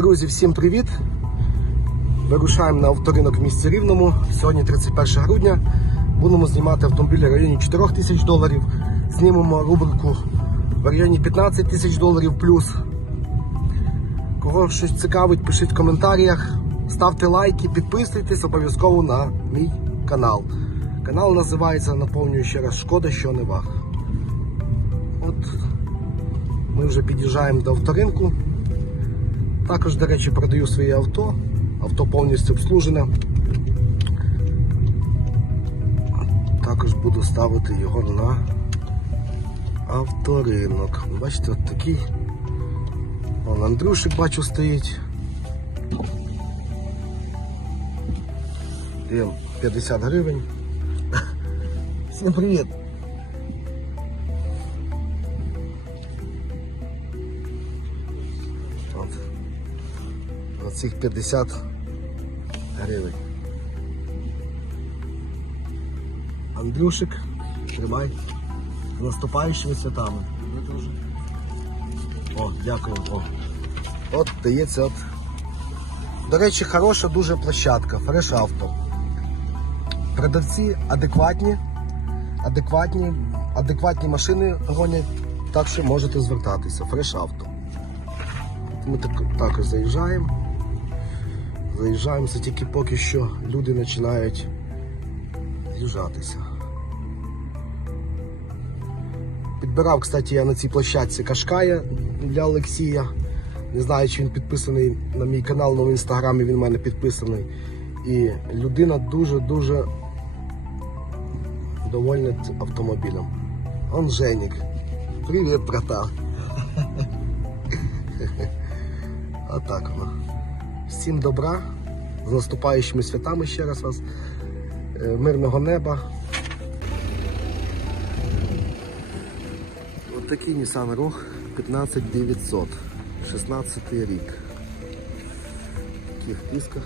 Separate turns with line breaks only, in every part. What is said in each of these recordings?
Друзі, всім привіт! Вирушаємо на авторинок в місті Рівному. Сьогодні 31 грудня. Будемо знімати автомобілі в районі 4 тисяч доларів. Знімемо рубрику в районі 15 тисяч доларів плюс. Кого щось цікавить, пишіть в коментарях, ставте лайки, підписуйтесь обов'язково на мій канал. Канал називається, наповнюю ще раз, шкода, що не ваг. От ми вже під'їжджаємо до авторинку. Також, до речі, продаю своє авто. Авто повністю обслужене. Також буду ставити його на авторинок. Бачите, от такий. Вон Андрюшик бачу стоїть. Є 50 гривень. Всім привіт! Оцих 50 гривень. Андрюшик, тримай. З наступаючими святами. О, дякую. О. От дається от. До речі, хороша дуже площадка, фреш авто. Продавці адекватні, адекватні, адекватні машини гонять, так що можете звертатися. Фреш авто. Ми так, також заїжджаємо. Заїжджаємо, це тільки поки що люди починають з'їжджатися. Підбирав, кстати, я на цій площадці Кашкая для Олексія. Не знаю, чи він підписаний на мій канал, але в інстаграмі він в мене підписаний. І людина дуже-дуже довольна автомобілем. Он Женік. Привіт, брата. Отак воно. Всім добра, з наступаючими святами ще раз вас. Е, Мирного неба. Ось такий Nissan Rogue 15900. 16 рік. В таких пісках.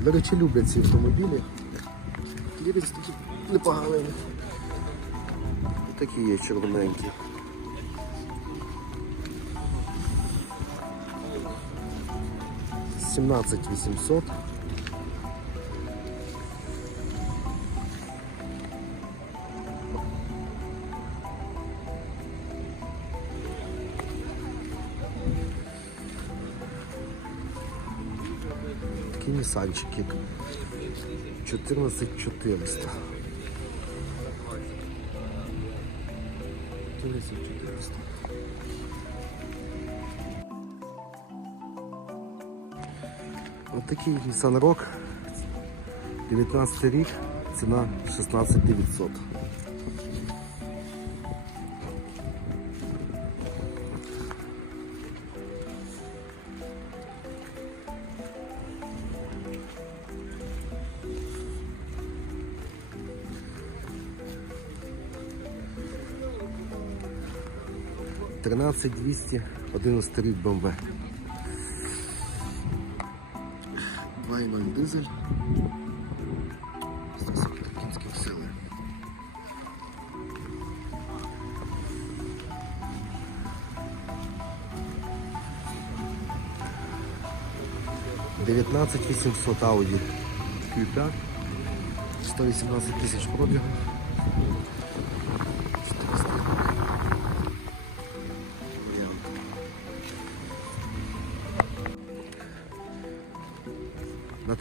До речі, люблять ці автомобілі. Дивіться, такі. І такі є червоненькі. Сімнадцять вісімсот. Такі нісанчики. 14400. 14400. Ось такий Nissan Rogue. 19 рік, ціна 16900. Тринадцять двісті, 11 рік БМВ. 2.0 дизель. 140 кінських сили. Дев'ятнадцять вісімсот Audi Q5. 118 тисяч пробігу.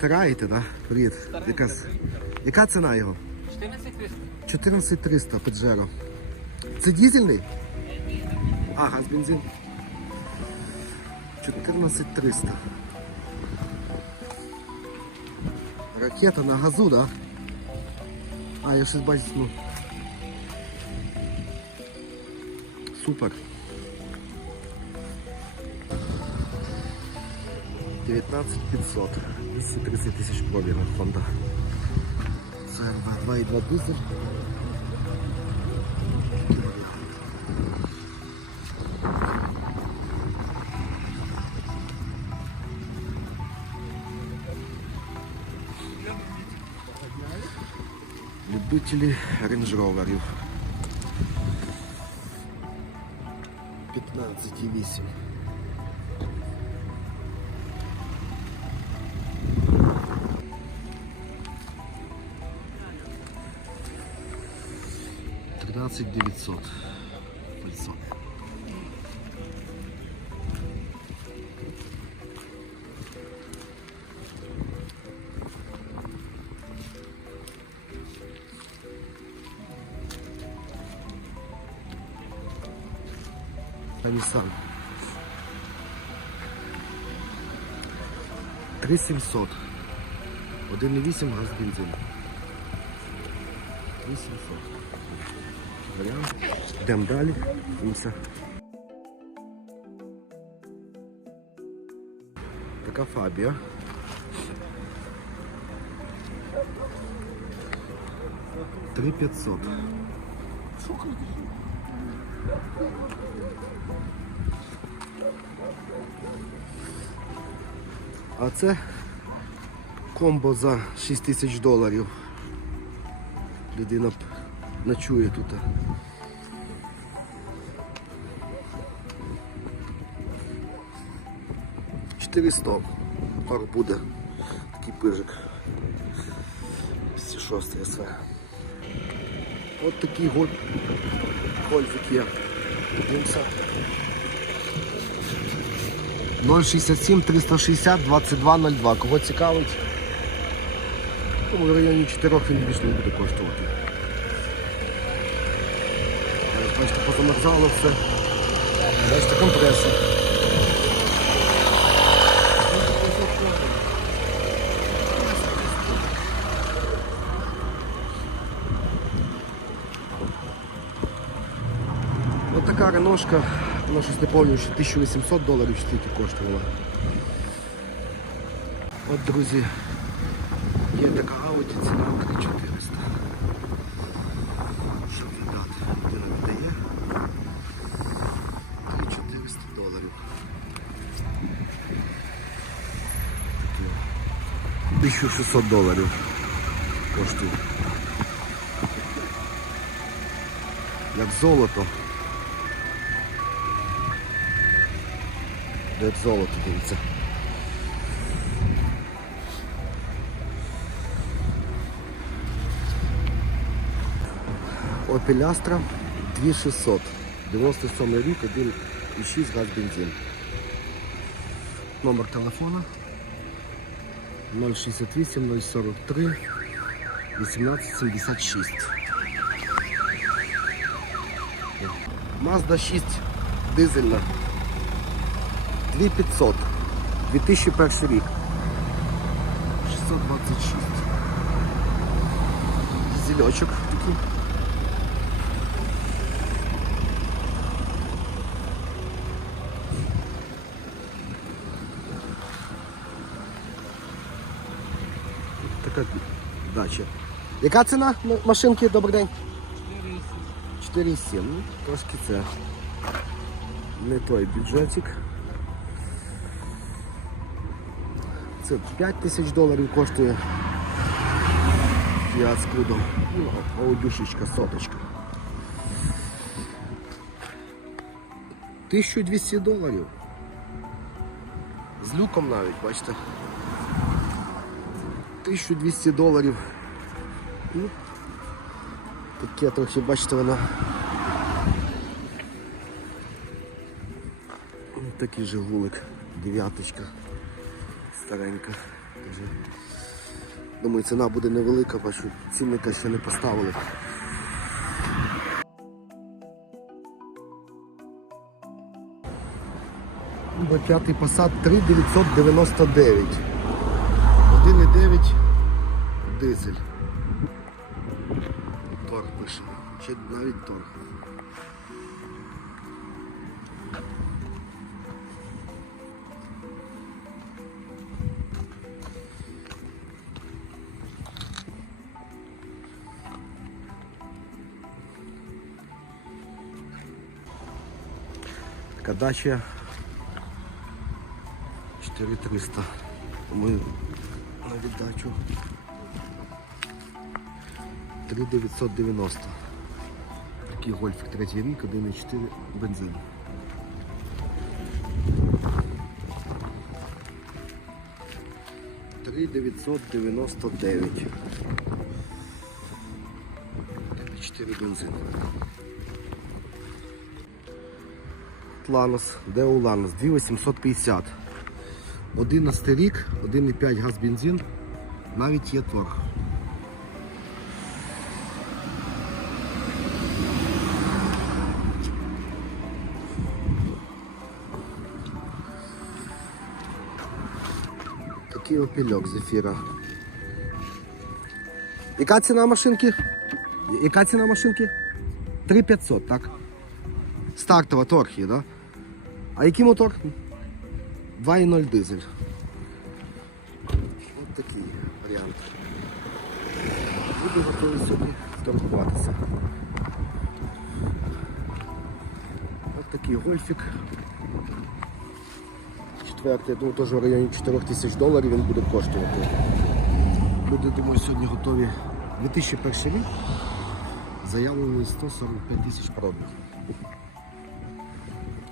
Натираєте, да? Привіт. Яка, яка ціна його?
14 300.
14300 Pajero. Це дізельний? А, газ бензин. 14300. Ракета на газу, да? А, я щось бачу, ну. Супер. 19500. 230 тисяч пробігу Honda. Це 2,2 дизель. Любителі рейндж-роверів. 15,8. Тринадцать девятьсот. Пальцо. А Nissan. 3700. 1,8 газ бензин. 3700. Варіант. Йдемо далі. Дивимося. Така фабія. Три п'ятсот. А це комбо за 6 тисяч доларів. Людина ночує тут. 400. Пару буде. Такий пижик. 206 СВ. От такий гольф. Гольфик є. Дивимося. 067 360 2202. Кого цікавить? В районі 4 він більше не буде коштувати. Бачите, позамерзало все. Бачите, компресор. Ось така реношка, вона щось не пам'ятаю, що 1800 доларів чи скільки коштувала. От, друзі, є така Audi, ціна 3400. 1600 доларів коштує. Як золото. Як золото. Opel Astra 2600. 97 рік, 1,6 газ бензин. Номер телефона 068 043 1876. Mazda 6 дизельна. 2500 2001 рік 626 Зільочок дача. Яка ціна машинки? Добрий день? 4,7. Ну, трошки це не той бюджетик. Це 5 тисяч доларів коштує Fiat Scudo. Ну, аудюшечка, соточка. 1200 доларів. З люком навіть, бачите. 1200 доларів. Таке трохи, бачите, вона. Ну, Такий жигулик, дев'яточка, старенька. Думаю, ціна буде невелика, бачу, цінника ще не поставили. Б5 Passat 3999. 1,9 дизель. Чи навіть торг. Така дача 4300. Ми на віддачу 3990. Такий гольфик третій рік, 1,4 бензин. Три дев'ятсот дев'яносто дев'ять. Бензин. Ланос, де у Ланос? 2850. 11 рік, 1,5 газ бензин, навіть є торг. Такий опільок з ефіра. Яка ціна машинки? Яка ціна машинки? 3500, так? Стартова торг є, да? А який мотор? 2.0 дизель. Ось такий варіант. Буду готовий сьогодні торгуватися. Ось такий гольфік. Четвертий, я думаю, теж в районі 4 тисяч доларів він буде коштувати. Люди, думаю, сьогодні готові 2001 рік. Заявлений 145 тисяч пробіг.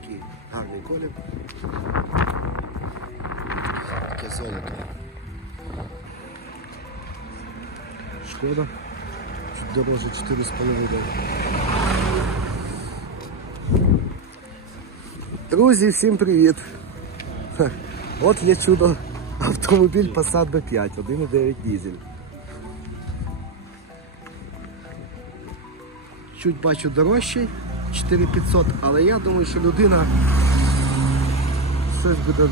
Такий гарний колір. Таке золото. Шкода. Чуть дороже 4,5 долари. Друзі, всім привіт! От є чудо. Автомобіль Passat B5, 1,9 дизель. Чуть бачу дорожчий, 4500, але я думаю, що людина щось буде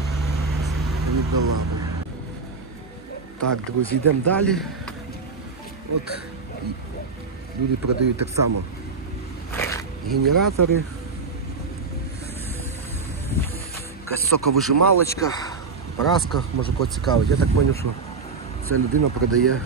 віддала. Так, друзі, йдемо далі. От люди продають так само генератори. Якась соковижималочка, праска, може кого цікавить. Я так зрозумів, що ця людина продає